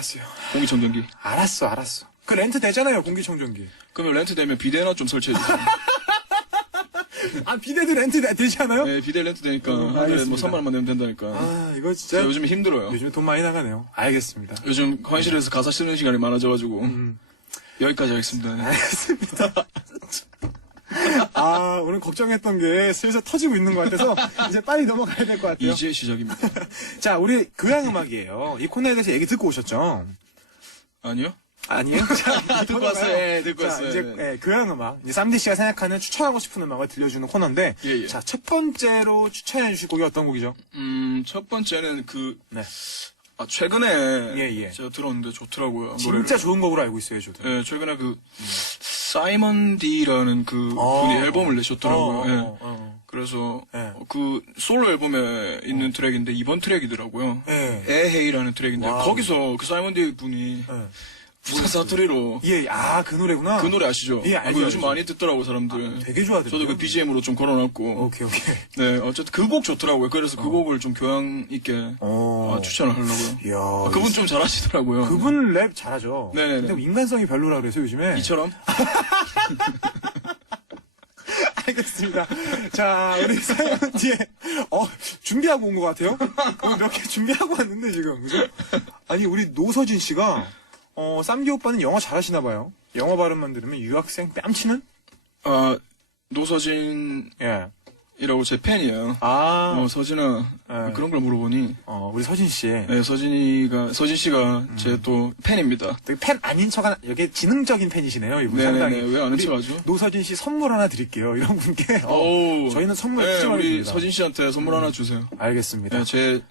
알았어요. 공기청정기. 알았어, 알았어. 그 렌트 되잖아요, 공기청정기. 그러면 렌트 되면 비대나 좀 설치해 주세요. 아, 비데도 렌트 되- 되지 않아요? 네, 비대 렌트 되니까 어, 한 달에 알겠습니다. 뭐 3만 원만 내면 된다니까. 아, 이거 진짜. 제가 요즘 힘들어요. 요즘 돈 많이 나가네요. 알겠습니다. 요즘 관실에서 가사 쓰는 시간이 많아져가지고 음. 여기까지 하겠습니다. 네. 알겠습니다. 아, 오늘 걱정했던 게 슬슬 터지고 있는 것 같아서 이제 빨리 넘어가야 될 것 같아요. 이제 시작입니다. 자, 우리 교양 음악이에요. 이 코너에 대해서 얘기 듣고 오셨죠? 아니요? 아니에요? 자, 이 듣고 코너가요. 왔어요. 예, 듣고 자, 왔어요. 이제 네. 예, 교양 음악. 이제 쌈디 씨가 생각하는 추천하고 싶은 음악을 들려주는 코너인데. 예, 예. 자, 첫 번째로 추천해 주실 곡이 어떤 곡이죠? 음, 첫 번째는 그, 네. 아, 최근에 예, 예. 제가 들었는데 좋더라고요. 진짜 노래를. 좋은 곡으로 알고 있어요, 저도. 예, 최근에 그, 사이먼 D라는 그 어. 분이 앨범을 내셨더라고요. 어, 예. 어, 어. 그래서 예. 어, 그 솔로 앨범에 있는 트랙인데 이번 트랙이더라고요. 예. 에헤이라는 트랙인데 와우. 거기서 그 사이먼 D 분이 예. 부산 사투리로 예, 아, 그 노래구나. 그 노래 아시죠? 예, 아, 알죠, 그거 요즘 알죠. 많이 듣더라고 사람들. 되게 좋아하더라고요. 저도 그 BGM으로 좀 걸어놨고. 오케이, 오케이. 네, 어쨌든 그 곡 좋더라고요. 그래서 그 곡을 좀 교양 있게 어. 아, 추천을 하려고요. 이야. 아, 그분 좀 잘하시더라고요. 그분 랩 잘하죠. 네네네. 근데 인간성이 별로라 그래서 요즘에. 이처럼 알겠습니다. 자, 우리 사연 뒤에, 어, 준비하고 온 것 같아요? 오늘 몇개 준비하고 왔는데, 지금. 그죠? 아니, 우리 노서진 씨가, 어, 쌈디 오빠는 영어 잘하시나 봐요. 영어 발음만 들으면 유학생 뺨치는? 아 노서진이라고 예. 제 팬이에요. 아, 어 서진아 네. 그런 걸 물어보니 어, 우리 서진 씨. 네, 서진이가 서진 씨가 음. 제또 팬입니다. 되게 팬 아닌 척 하나, 여기 지능적인 팬이시네요, 이분 네네네 상당히. 왜 아는 우리 척하죠? 노서진 씨 선물 하나 드릴게요, 이런 분께. 어, 오 저희는 선물 네, 푸짐하게 우리 줍니다. 서진 씨한테 선물 하나 주세요. 알겠습니다. 네, 제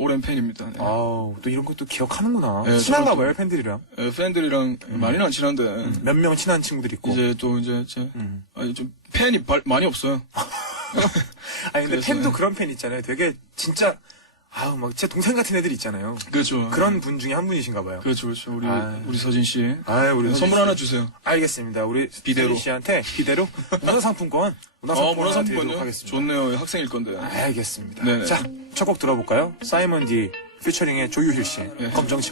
오랜 팬입니다. 네. 아우, 또 이런 것도 기억하는구나. 네, 친한가 봐요, 팬들이랑. 네, 팬들이랑 많이는 안 친한데 몇명 친한 친구들 있고. 이제 또 이제 제 음. 아니 좀 팬이 발- 많이 없어요. 아니, 근데 그래서, 팬도 네. 그런 팬 있잖아요. 되게, 진짜, 아우, 막, 제 동생 같은 애들 있잖아요. 그렇죠. 그런 분 중에 한 분이신가 봐요. 그렇죠, 그렇죠. 우리 아. 우리 서진 씨 아유, 우리 네, 선물 씨. 하나 주세요. 알겠습니다. 우리 비대로. 서진 씨한테 비대로 문화 상품권, 아, 문화 상품권 하나 문화상품권요? 드리도록 하겠습니다. 좋네요. 학생일 건데. 알겠습니다. 네네. 자, 첫 곡 들어볼까요? 사이먼 디 피처링의 조유힐 씨, 예. 검정치.